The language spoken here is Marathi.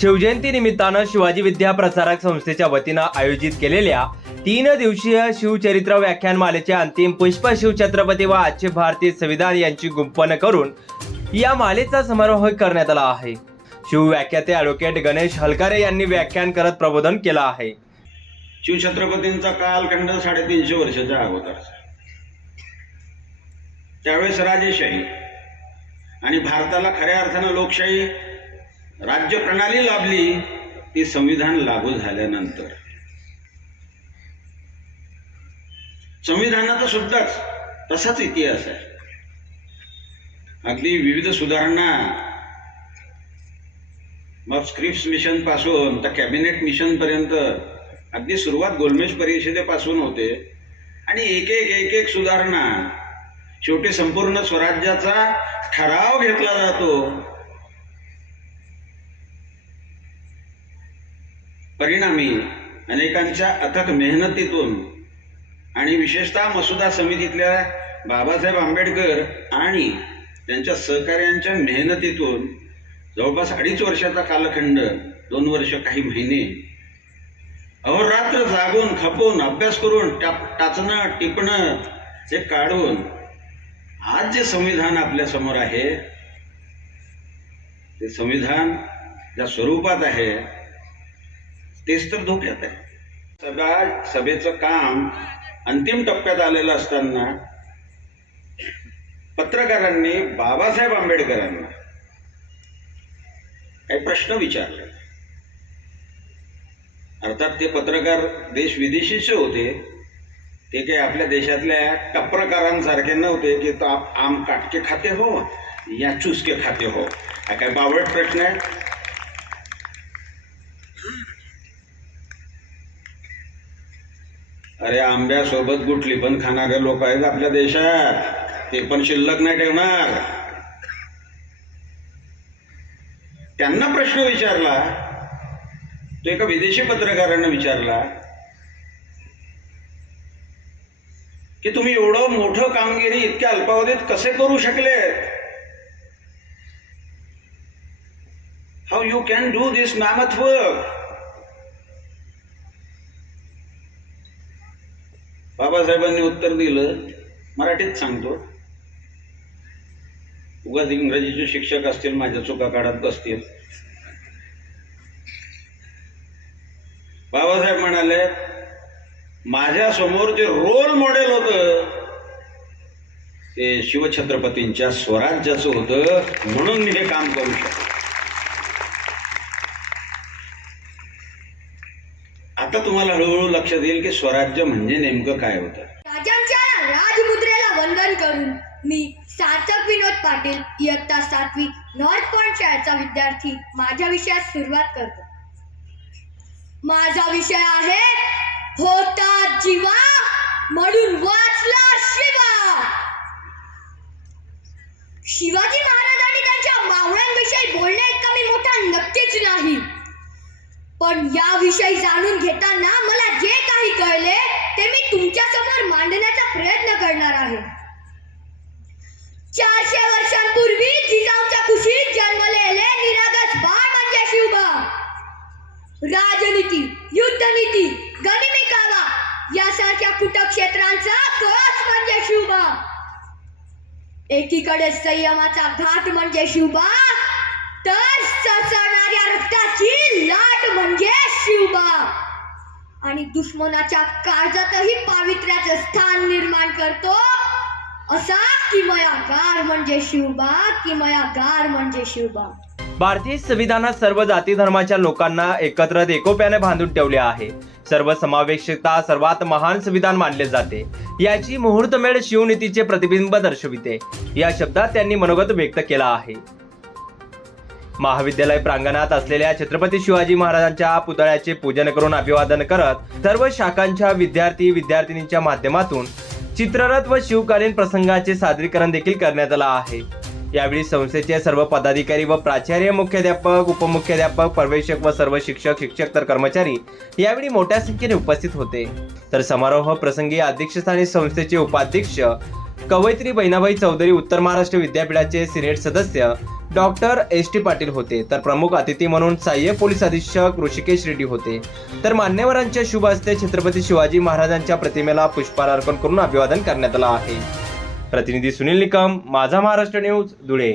शिवजयंती निमित्तानं शिवाजी विद्या प्रसारक संस्थेच्या वतीनं आयोजित केलेल्या तीन दिवसीय शिवचरित्र व्याख्यानमालेचे अंतिम पुष्प शिवछत्रपती व आजचे भारतीय संविधान यांची गुंपन करून या मालेचा समारोह करण्यात आला आहे. शिवव्याख्याते ॲडव्होकेट गणेश हलकारे यांनी व्याख्यान करत प्रबोधन केलं आहे. शिवछत्रपतींचा कालखंड साडेतीनशे वर्षाच्या अगोदर त्यावेळेस राजेशाही आणि भारताला खऱ्या अर्थानं लोकशाही राज्य प्रणाली लाभली ती संविधान लागू झाल्यानंतर. संविधानाचा सुद्धाच तसाच इतिहास आहे. अगदी विविध सुधारणा मग स्क्रिप्स मिशनपासून तर कॅबिनेट मिशन पर्यंत अगदी सुरुवात गोलमेज परिषदेपासून होते. आणि एक एक एक एक सुधारणा शेवटी संपूर्ण स्वराज्याचा ठराव घेतला जातो. परिणामी अनेकांच्या अथक मेहनतीतून आणि विशेषतः मसुदा समितीतल्या बाबासाहेब आंबेडकर आणि त्यांच्या सहकार्यांच्या मेहनतीतून जवळपास अडीच वर्षाचा कालखंड दोन वर्ष काही महिने अहोरात्र जागून खपून अभ्यास करून टाप टाचणं टिपणं ते काढून आज जे संविधान आपल्यासमोर आहे ते संविधान ज्या स्वरूपात आहे तेच तर धोक्यात आहे. सगळ्या सभेचं काम अंतिम टप्प्यात आलेलं असताना पत्रकारांनी बाबासाहेब आंबेडकरांना काही प्रश्न विचारले. अर्थात ते पत्रकार देश विदेशीचे होते. ते काही आपल्या देशातल्या टप्रकारांसारखे नव्हते की तो आप आम काटके खाते हो या चुसके खाते हो. हा काय बावळट प्रश्न आहे. अरे आंब्यासोबत गुठली पण खाणारे लोक आहेत आपल्या देशात. ते पण शिल्लक नाही ठेवणार. त्यांना प्रश्न विचारला. तो एका विदेशी पत्रकारानं विचारला की तुम्ही एवढं मोठं कामगिरी इतक्या अल्पावधीत कसे करू शकले how you can do this mammoth work बाबासाहेबांनी उत्तर दिलं मराठीत सांगतो. उगाच इंग्रजीचे शिक्षक असतील माझ्या चुका काढत बसतील. बाबासाहेब म्हणाले माझ्यासमोर जे रोल मॉडेल होतं ते शिवछत्रपतींच्या स्वराज्याचं होतं म्हणून मी हे काम करू शकतो. आता तुम्हाला हळूहळू लक्षात येईल की स्वराज्य म्हणजे नेमकं काय होतं. राजांच्या राजमुद्रेला वंदन करून मी सार्थक विनोद पाटील इयत्ता सातवी नॉर्थ पॉइंट शाळेचा विद्यार्थी माझ्या विषयात सुरुवात करतो. माझा विषय आहे होता जीवा म्हणून वा शिवा शिवाजी महाराजांनी त्यांच्या मावळ्यांविषयी बोलणे इतका मी मोठा नक्कीच नाही पण याविषयी जाणून घेताना मला जे काही कळले ते मी तुमच्यासमोर मांडण्याचा प्रयत्न करणार आहे. चारशे वर्षांपूर्वी जिजाऊच्या कुशीत जन्मलेले निरागस बाळ म्हणजे शिवबा. राजनीती युद्धनीती गनिमी कावा यासारख्या कुटक्षेत्रांचा कळस म्हणजे शिवबा. एकीकडे संयमाचा घाट म्हणजे शिवबा तर ससणा रक्ताची लाट म्हणजे शिवबा आणि दुश्मनाच्या काळजातही पावित्र्याचं स्थान निर्माण करतो असा किमयागार म्हणजे शिवबा किमयागार म्हणजे शिवबा भारतीय संविधानात सर्व जाती धर्माच्या लोकांना एकत्र एकोप्याने बांधून ठेवले आहे. सर्व समावेशकता सर्वात महान संविधान मानले जाते. याची मुहूर्तमेळ शिवनीतीचे प्रतिबिंब दर्शविते. या शब्दात त्यांनी मनोगत व्यक्त केला आहे. महाविद्यालय प्रांगणात असलेल्या छत्रपती शिवाजी महाराजांच्या पुतळ्याचे पूजन करून अभिवादन करत सर्व शाखांच्या विद्यार्थी विद्यार्थिनींच्या माध्यमातून चित्ररथ व शिवकालीन प्रसंगाचे सादरीकरण देखील करण्यात आलं आहे. यावेळी संस्थेचे सर्व पदाधिकारी व प्राचार्य मुख्याध्यापक उपमुख्याध्यापक प्रवेशक व सर्व शिक्षक शिक्षक तर कर्मचारी यावेळी मोठ्या संख्येने उपस्थित होते. तर समारोह प्रसंगी अध्यक्षस्थानी संस्थेचे उपाध्यक्ष कवयित्री बहिणाबाई चौधरी उत्तर महाराष्ट्र विद्यापीठाचे सिनेट सदस्य डॉक्टर एस टी पाटील होते तर प्रमुख अतिथी म्हणून सहाय्य पोलीस अधीक्षक ऋषिकेश रेड्डी होते. तर मान्यवरांच्या शुभ हस्ते छत्रपती शिवाजी महाराजांच्या प्रतिमेला पुष्पहार अर्पण करून अभिवादन करण्यात आलं आहे. प्रतिनिधी सुनील निकम माझा महाराष्ट्र न्यूज धुळे.